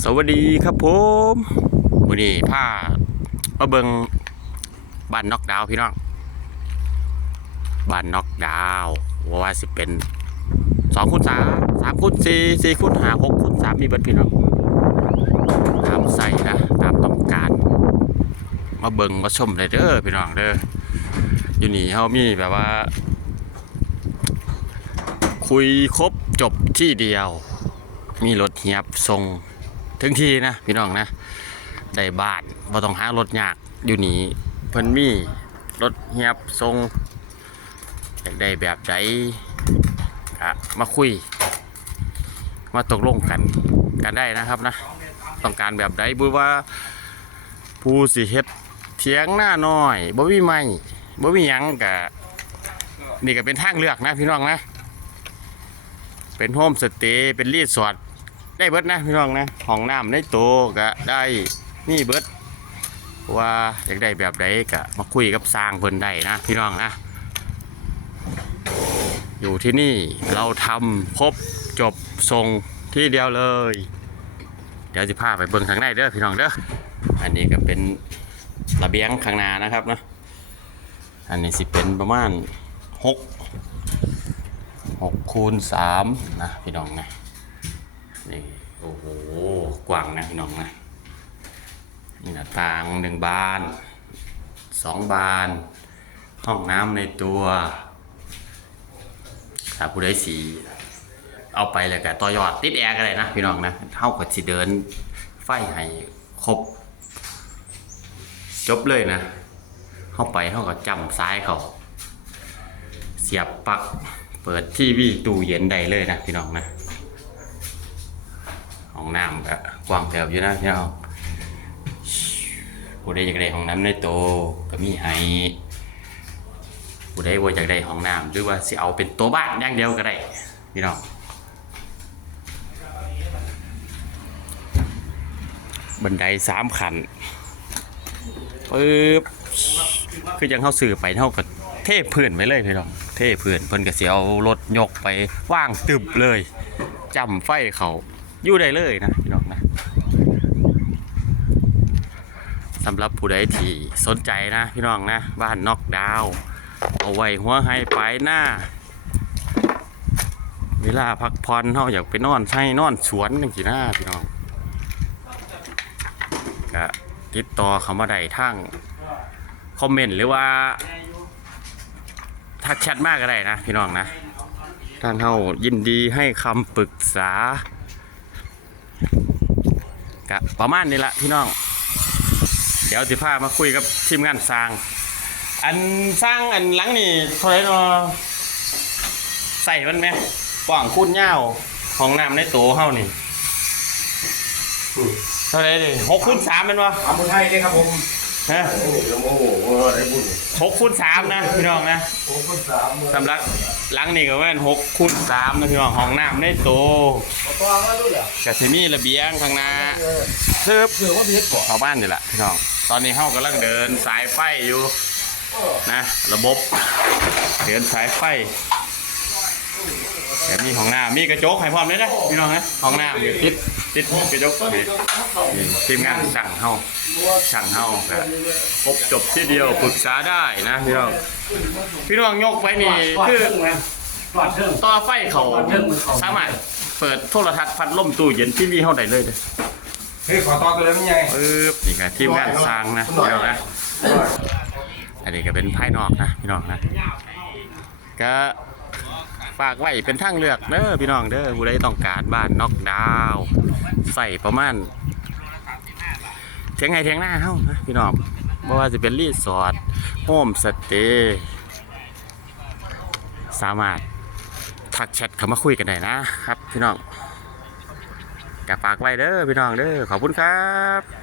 สวัสดีครับผมวันนี้ผ้ามาเบิงบ้านน็อกดาวพี่น้องบ้านน็อกดาวว่าสิเป็นสองคูณสามสามคูณสี่สี่คูณห้าหกคูณสามมีเบิดพี่น้องตามใส่นะตามต้องการ มาเบิงมาชมเลยเด้อพี่น้องเด้ออยู่นี่เขามีแบบว่า คุยครบจบที่เดียว มีรถเหียบส่ง ถึงทีนะพี่น้องนะได้บ้านบ่ต้องหารถยากอยู่นี่เพิ่นมีรถเหียบส่งอยากได้แบบใดก็มาคุย มาตกลงกันกันได้นะครับนะ ต้องการแบบใดบุว่าผู้สิเฮ็ดเถียงหน้าน้อยบ่มีไม้บ่มีหยังก็นี่ก็เป็นทางเลือกนะพี่น้องนะ เป็นโฮมสเตย์เป็นรีสอร์ท ได้เบิดนะพี่น้องนะห้องน้ำในโตก็ได้นี่เบิดว่าอยากได้แบบใดก็มาคุยกับสร้างเพิ่นได้นะพี่น้องนะ อยู่ที่นี่เราทำครบจบทรงที่เดียวเลย เดี๋ยวจะพาไปเบิ่งข้างในเด้อพี่น้องเด้ออันนี้ก็เป็นระเบียงข้างหน้านะครับนะอันนี้สิเป็นประมาณหกหกคูณสามนะพี่น้องนะ นี่โอ้โหกว้างนะพี่น้องนะนี่หน้าต่างหนึ่งบานสองบาน ห้องน้ำในตัวถ้าผู้ใดสีเอาไปเลยก็ต่อยอดติดแอร์ก็ได้นะพี่น้องนะเท่ากับสิเดินไฟให้ครบ จบเลยนะ เข้าไปเท่ากับจำซ้ายเขา เสียบปลั๊กเปิดทีวีตู้เย็นได้เลยนะพี่น้องนะ ห้องน้ำก็กว้างแถวอยู่นะพี่น้องผู้ใดอยากได้ห้องน้ำในโตก็มีให้ผู้ใดว่าอยากได้ห้องน้ำหรือว่าสิเอาเป็นตัวบ้านอย่างเดียวก็ได้พี่น้องบันไดสามขันปึ๊บคือยังเข้าสื่อไปเท่ากับเทเพื่อนไว้เลยพี่น้องเทเพื่อนเพิ่นก็เสิเอารถยกไปว่างตึบเลยจำไฟเขา อยู่ได้เลยนะพี่น้องนะสำหรับผู้ใดที่สนใจนะพี่น้องนะ บ้านนอกดาว เอาไว้หัวให้ไปหน้า เวลาพักผ่อนเขาอยากไปนอนใช่นอนสวนจังซี่นะพี่น้องก็ติดต่อเขามาได้ทั้งคอมเมนต์หรือว่าทักแชทมากก็ได้นะ พี่น้องนะทางเขายินดีให้คำปรึกษา กะประมาณนี้ละพี่น้อง เดี๋ยวสิพามาคุยกับทีมงานสร้าง อันสร้างอันหลังนี่เท่าไหรเนาะใส่มันไหมกว้างคูณยาวของน้ำในโตเฮานี่เท่าไหรดิหกคูณสามเป็นวะทำบุญให้ด้วยครับผมฮะโอ้โหโอ้โหได้บุญหกคูณสามนะพี่น้องนะผมคนสามมือสำหรับ หลังนี่ก็แม่นหกคูณสามนะพี่น้องห้องน้ำในโตเอาตัวมาด้วยเหรอกะสิมีระเบียงข้างหน้าเทิบเสือว่าเพียรก่อนชาวบ้านนี่แหละพี่น้องตอนนี้เฮากำลังเดินสายไฟอยู่นะ ระบบเดินสายไฟ แต่มีห้องน้ำมีกระจกให้พร้อมเลยนะพี่น้องนะห้องน้ำอยู่ติดติดกระจกให้นี่ทีมงานสั่งเฮาสั่งเฮาก็ครบจบที่เดียวปรึกษาได้นะพี่น้องพี่น้องยกไปนี่คือปลอดเทิงต่อไฟเขาสามารถเปิดโทรทัศน์พัดลมตู้เย็นทีวีเฮาได้เลยเด้อเฮ้ยขอต่อตัวเลยมันไงปึ๊บนี่ก็ทีมงานสร้างนะพี่น้องนะอันนี้ก็เป็นภายนอกนะพี่น้องนะก็ ฝากไว้เป็นทางเลือกเด้อพี่น้องเด้อผู้ใดต้องการบ้านนอกดาวน์ใส่ประมาณเทียงไงเทียงหน้าเฮ้านะพี่น้องบ่ว่าจะเป็นรีสอร์ทโฮมสเตย์สามารถทักแชทเข้ามาคุยกันได้นะครับ พี่น้องกฝากไว้เด้อพี่น้องเด้อขอบคุณครับ